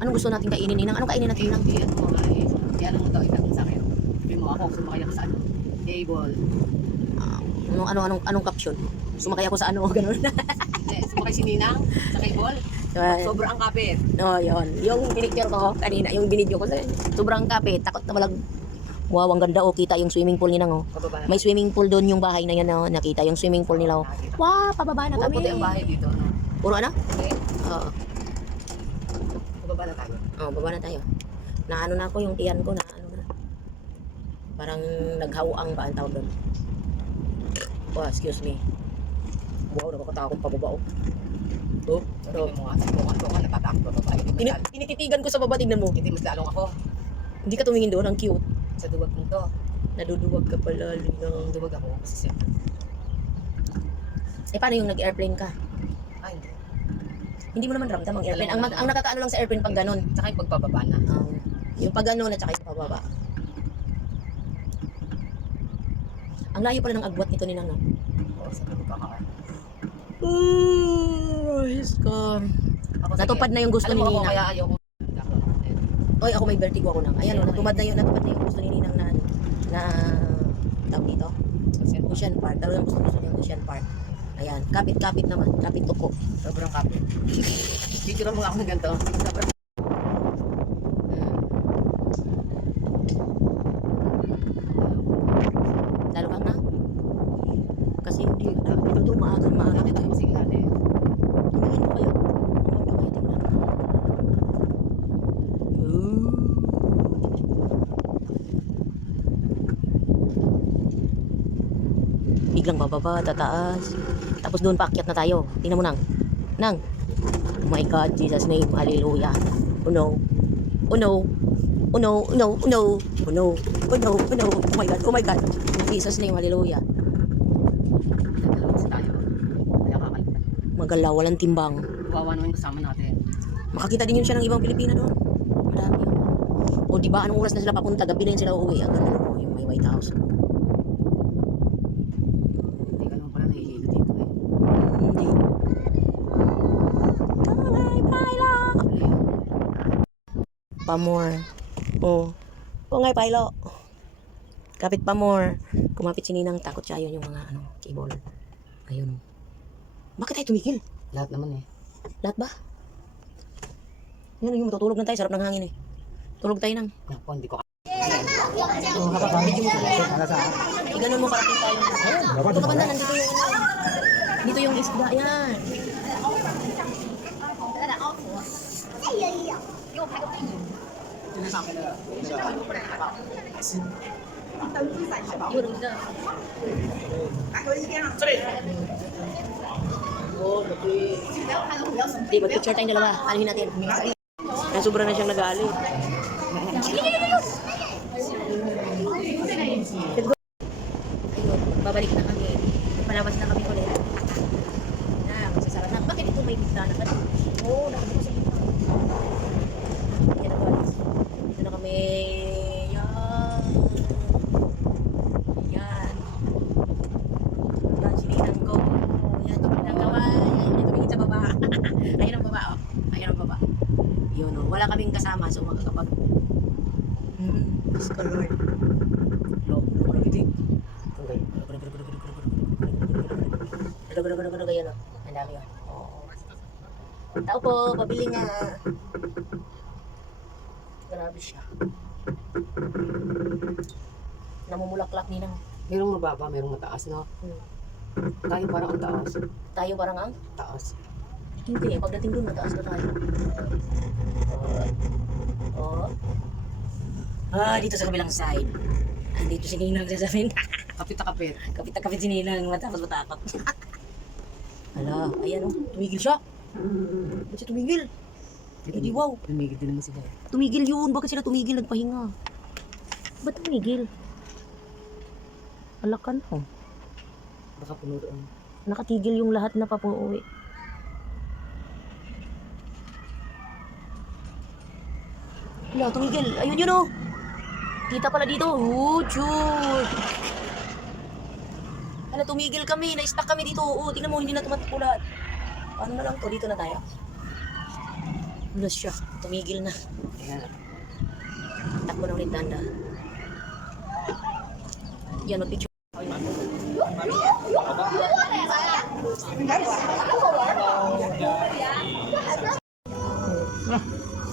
Anong gusto natin kainin, Ninang? Anong kainin natin, Ninang? Kaya lang mo daw itanong sa akin. Sabi mo ako, sumakay ako sa ano? Table. Anong caption? Sumakay ako sa ano, ganun. Sumakay si Ninang sa table. Sobrang kapit. No, yun. Yung pinicture ko kanina, yung binidyo ko, sobrang kapit. Takot na walang. Wow, ang ganda, oh. Kita yung swimming pool nila, oh. May swimming pool doon yung bahay na yan, oh. Nakita yung swimming pool nila, oh. Wow, pababa na Puro kami. puti ang bahay dito. No? Puro ano? Okay. Oo. Pababa na tayo. Oh, baba na tayo. Naano na ako yung tiyan ko, na ano na. Parang naghawang ba ang tawag doon. Wow, excuse me. Wow, nakakatakot pababa, oh. Oh, Sabi mo nga, natatakot pa ba? tinititigan ko sa baba, tignan mo. Hindi mas lalong ako. Hindi ka tumingin doon, ang cute. Sa duwag mo to. Naduduwag ka pala, Linang. Duwag ako. Kasi Paano yung nag-airplane ka? ay, hindi. Hindi mo naman ramdam ang airplane. Ang nakakaano lang sa airplane pag ganun. Tsaka yung pagbababa na. Yung pag ganun at saka yung pababa. Ang layo pala ng agwat nito ni Nang. Oo, sabi mo kakain. His God. Ako, Natupad na yung gusto ni alam mo ako, Ninang. kaya ayoko. Oy, ako may vertigo ako nang. Ayan, natupad na yung gusto ni Ninang na tawag dito. Ocean Park. Talagang gusto niya Ocean Park. Ayan, kapit-kapit naman. Kapit uko. Sobrang kapit. Picture mo nga ako ng ganito. Sobrang Lalo kang na? Kasi hindi. Ito maagang. Bakit tayo masiglan eh? Tingnan ko kayo. Ang ganda kayo tingnan. Biglang bababa, tataas. Tapos doon paakyat na tayo. Tingnan mo, Nang. Nang. Oh my God, Jesus name. Hallelujah. Oh no. Oh no. Oh no, oh no, oh no. Oh no. Oh no, oh no. Oh my God, oh my God. In Jesus name, hallelujah. Kasi tayo. Kaya kakalimutan. Magalaw, walang timbang. Kawawa naman yung kasama natin. Makakita din yun siya ng ibang Pilipina doon. Marami yun. O diba, anong oras na sila papunta? Gabi na yun sila uuwi. Ang ganda mo, yung may White House. Hindi ka naman pala nahihilo dito eh. Hindi. Kangay, Pailo! Pamor. Oh. Kungay, Pailo. Kapit Pamor. Kumapit si Ninang, takot siya. Yun yung mga cable. Ayun. Bakit tayo tumigil? Lahat naman eh. Lahat ba? Yan yung matutulog na tayo. Sarap ng hangin eh. Tulog tayo nang. Naku, hindi ko Oh, kapag-video mo sa ganun mo parating tayo. Ito ka banda, nandito yung dito yung isda. Yan. Yun, isda. Di, mag-picture tayong dalawa. Anuhin natin. Sobra na siyang nag-aali. Ayun, babalik na kami. Palabas na kami ulit. Magsasara na. Bakit ito may bigdana ka? Oo, nakabukas sa gitna. Yan ang balik. Dito na kami. Yan. Yan. Yan, sininang ko. Yan, sininang kawan. Yan, tumingin sa baba. Ayun ang baba, oh. Ayun ang baba. Yun, oh. Wala kaming kasama, so magkakapag... Diyos ko, Lord. Lord, maragiti. Ganyan, oh. Ang dami, oh. Tao po, pabili nga. Grabe siya. Namumulaklak Ninang. Merong mababa, merong mataas, no? Tayo parang ang taas. Tayo parang ang? Taas. Hindi, pagdating doon, mataas na tayo. Dito sa kabilang side. Andito si Ninang sasabihin. Kapit na kapit. Kapit na kapit si Ninang, matapos matakot. Hala, ayan oh, tumigil siya. Ba't siya tumigil? Hindi, wow. Tumigil din naman sila. Tumigil yun, bakit sila tumigil, nagpahinga? Ba't tumigil? Alakan mo. Baka puno doon. Nakatigil yung lahat na papuuwi. Wala, tumigil. Ayun yun oh. Kita pala dito. Oh, shoot. Hala, tumigil kami. Na-stuck kami dito. Oh, tingnan mo, hindi na tumatakbo lahat. Paano na lang to? Dito na tayo. Wala siya. Tumigil na. Ayan. Takbo na ulit danda. Yan, mag-picture.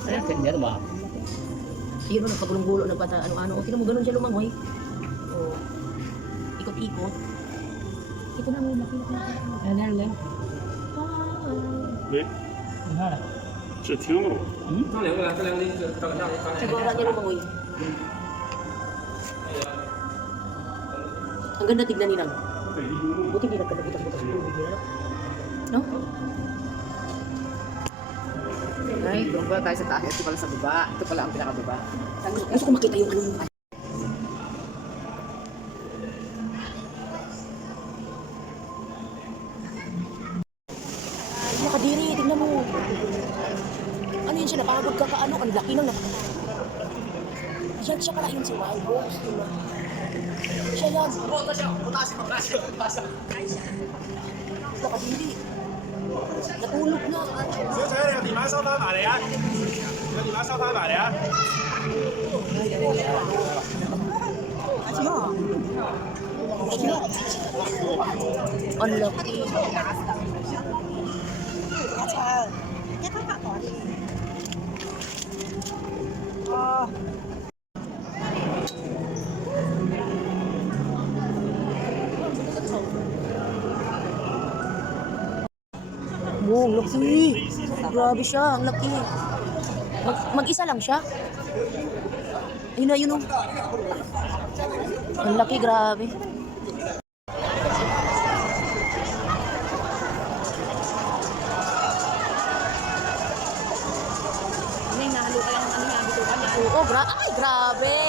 Ayan, kanya ba? Yun mo, nagpagulong-gulo, nagpata, ano-ano. Tingnan mo, ganun siya lumangoy. Oh. Ikot-ikot. Ito na mo, laki-laki. Ayan.喂，你看，只听了我。 Siguro niya lumangoy. Ang ganda tignan nilang. Buti hindi nagkabutas-butas yung tubig nila. No? Ay, doon pala tayo sa taas. Ito pala sa baba. Ito pala ang pinakababa. Gusto ko makita yung ano yung... Nakadiri, tingnan mo. Ano yun siya, napagod ka ka ano, ang laki ng yan siya pala yun si Wild Rose, diba? Siya yan. Nakadiri. Natulog na. 小姐，你個電話收翻埋嚟啊！個電話收翻埋嚟啊！ Ang laki. Wow, ang laki. Grabe siya, ang laki. Mag-isa lang siya. Ayun na, yun oh. Ang laki, grabe. May nahalo ka lang ng ano niya. Bitukan niya. Oo, ay, grabe.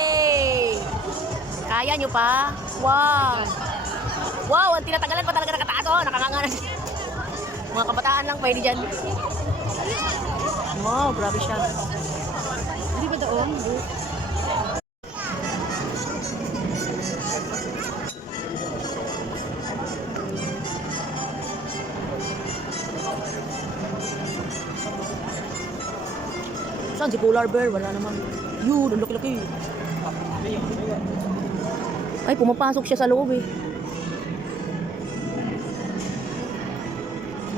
Kaya nyo pa? Wow. Wow, ang tinatanggalan pa talaga nakataas. Oh, nakanganga na siya. Mga kabataan lang pwede dyan. Wow, grabe siya. Hindi ba doon? Saan si polar bear? Wala naman. Yun, ang laki-laki. Ay, pumapasok siya sa loob eh.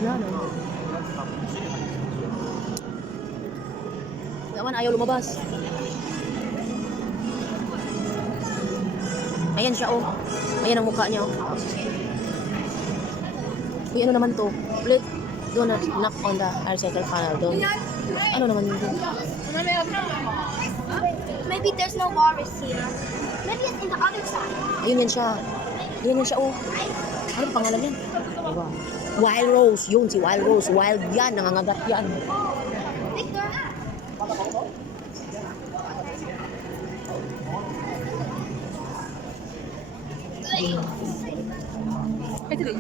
Wala na. Naman, ayaw lumabas. Ayan siya oh. Ayan ang mukha niya oh. Uy, ano naman to? Plate. Do not knock on the air cycle panel. Doon. Ano naman yun? Maybe there's no virus here. Maybe it's in the other side. Ayun yan siya. Ayun yan siya oh. Ano ang pangalan yan? Diba? Wild Rose. Yun si Wild Rose. Wild yan. Nangangagat yan. Victor.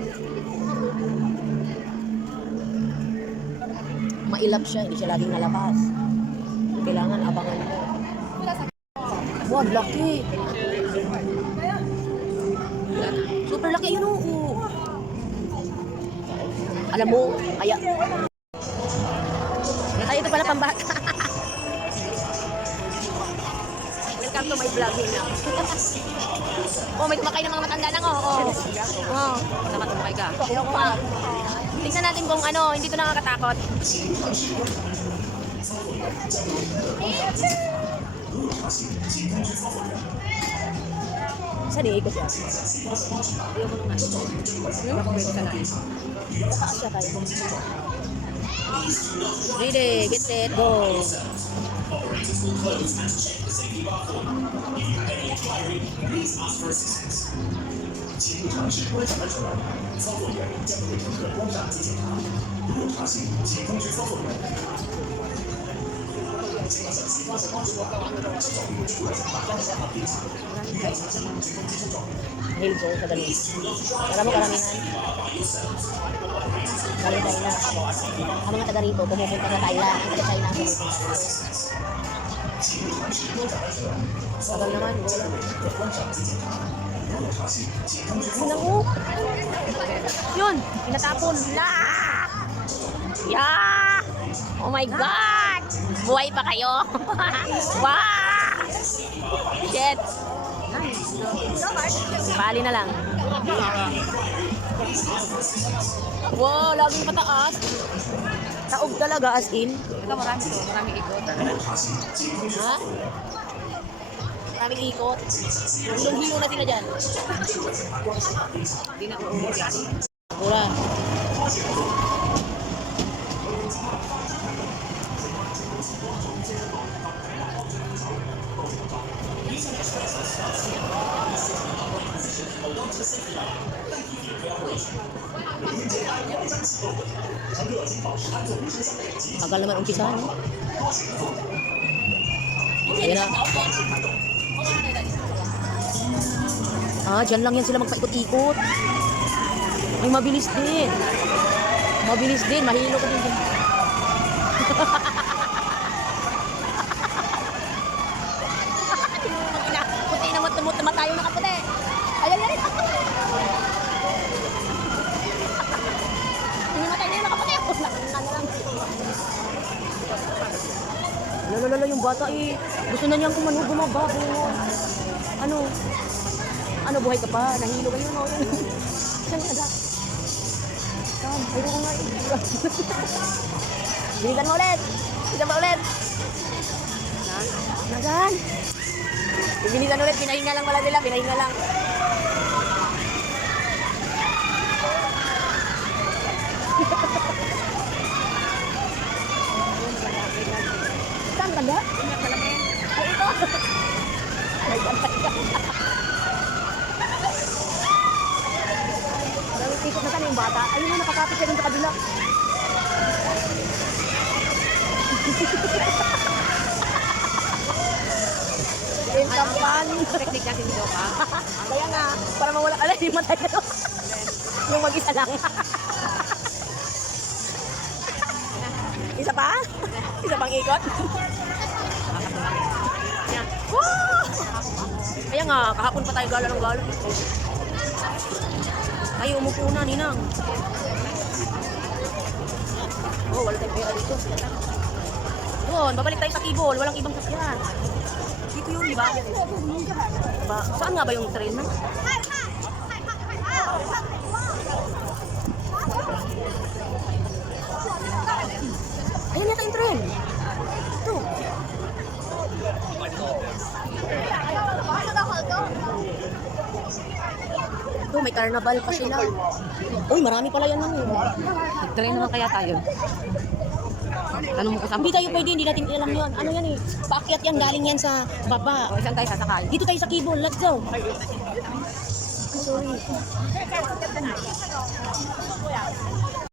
Mailap siya. Hindi siya laging nalabas. Kailangan abangan mo. Wow, laki. Super laki yun oh. Alam mo, kaya... Ay, ito pala pambata. Welcome to my vlogging now. Oh, may tumakay ng mga matanda na ko. Oh. Nakatumakay ka. Ayoko pa. Tingnan natin kung ano, hindi to nakakatakot. Saan iikot yan? Ayoko nung nga. Pwede ka na. Taas siya tayo. Ready, get set, go. Hill ko sa ganun. Para mo karamihan. Galing China. Ang mga taga rito, pumupunta sa Thailand. Ang taga China, pumupunta. Tagal naman. Yun, pinatapon. Yeah! Oh my God! Buhay pa kayo! Wow! Shit! Bali na lang. Wow, laging pataas. Taog talaga as in. Ito marami to, maraming ikot. Ha? Maraming ikot. Hilong-hilo na sila dyan. Hindi na uumog yan. Mura. Tagal naman umpisa, no? Ayan na. Dyan lang yan sila magpaikot-ikot. Ay, mabilis din. Mabilis din. Mahilo ko din. Puti na matatayo na kaputi. Ayan yan. Hinimatay na yung nakaputi. Lalala yung bata eh. Gusto na niyang kumano, bumaba. Ano, buhay ka pa? Nahilo kayo, no? Saan ka da? Saan? Ayun ko nga eh. Bilisan mo ulit. Bilisan mo ulit. Nagan. Bilisan ulit. Pinahinga lang pala nila. Pinahinga lang. Saan ka da? Ay, ito. Ay, ikot na sana yung bata. Ayun na, nakakapit siya dun sa kabila. Intampan. Teknik natin dito ka. Kaya nga, para mawala. Alay, yung matay na to. Yung mag-isa lang. Isa pa? Isa pang ikot? Woo! Kaya nga, kahapon pa tayo gala ng gala. Tayo umupo na, Ninang. Oh, wala tayong pera dito. Doon, babalik tayo sa Kibol. Walang ibang sasyan. Dito yun, di ba? Saan nga ba yung train na? Ayan yata yung train. Ito. Ito, may carnival pa sila. Uy, marami pala yan lang eh. Nag-train naman kaya tayo. Tanong mo ko saan. Hindi tayo pwede, hindi natin alam yun. Ano yan eh, paakyat yan, galing yan sa baba. O, isang tayo sasakay. Dito tayo sa Kibol, let's go. Sorry.